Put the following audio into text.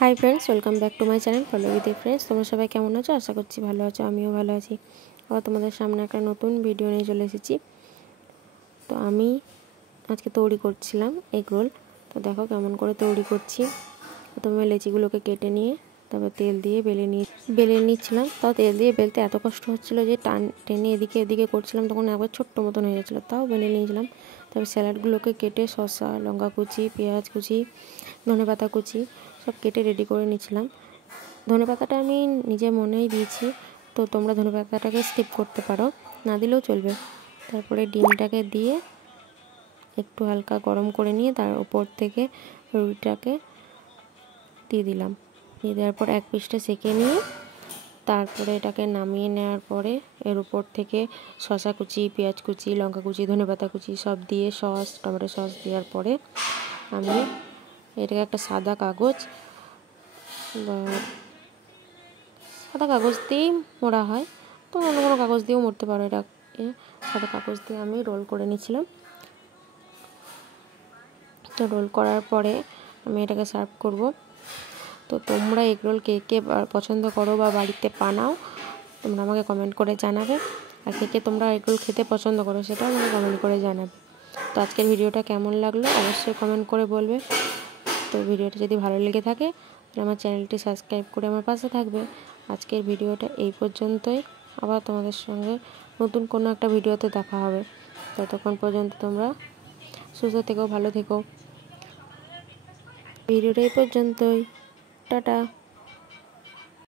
High friends welcome back to my channel Pallavi friends तुम्हारा सबाई केमन आछो आशा करछि भालो आछो आमिও ভালো আছি। আবার তোমাদের সামনে একটা নতুন ভিডিও নিয়ে চলে এসেছি। তো আমি আজকে তৈরি করছিলাম এগ রোল। তো দেখো কেমন করে তৈরি করছি। প্রথমে লেচিগুলোকে কেটে নিয়ে তারপর তেল দিয়ে বেলে নিচ্ছিলাম। তাও তেল দিয়ে বেলতে এত কষ্ট হচ্ছিল যে টেনে এদিকে এদিকে করছিলাম, তখন একবার ছোট্ট মতন হয়ে যাচ্ছিলো, তাও বেলে নিয়েছিলাম। তারপর স্যালাডগুলোকে কেটে শসা, লঙ্কা কুচি, পেঁয়াজ কুচি, ধনেপাতা কুচি সব কেটে রেডি করে নিয়েছিলাম। ধনেপাতাটা আমি নিজের মনেই দিয়েছি, তো তোমরা ধনেপাতাটাকে স্কিপ করতে পারো, না দিলেও চলবে। তারপরে ডিমটাকে দিয়ে একটু হালকা গরম করে নিয়ে তার উপর থেকে রুটিটাকে দিয়ে দিলাম। দিয়ে দেওয়ার পর এক পিসটা সেঁকে নিয়ে তারপরে এটাকে নামিয়ে নেওয়ার পরে এর উপর থেকে শসা কুচি, পেঁয়াজ কুচি, লঙ্কা কুচি, ধনেপাতা কুচি সব দিয়ে সস, টমেটো সস দেওয়ার পরে আমি এটাকে একটা সাদা কাগজ দিয়েই মোড়া হয়, তো অন্য কোনো কাগজ দিয়েও মোড়তে পারো। এটাকে সাদা কাগজ দিয়ে আমি রোল করে নিয়েছিলাম। তো রোল করার পরে আমি এটাকে সার্ভ করব। তো তোমরা এগ রোল কে কে পছন্দ করো বা বাড়িতে বানাও তোমরা আমাকে কমেন্ট করে জানাবে, আর কে কে তোমরা এগ রোল খেতে পছন্দ করো সেটাও আমাকে কমেন্ট করে জানাবে। তো আজকের ভিডিওটা কেমন লাগলো অবশ্যই কমেন্ট করে বলবে। তো ভিডিওটা যদি ভালো লেগে থাকে তাহলে আমার চ্যানেলটি সাবস্ক্রাইব করে আমার পাশে থাকবে। আজকের ভিডিওটা এই পর্যন্তই, আবার তোমাদের সঙ্গে নতুন কোনো একটা ভিডিওতে দেখা হবে। ততক্ষণ পর্যন্ত তোমরা সুস্থ থেকো, ভালো থেকো। ভিডিওটা এই পর্যন্তই, টাটা।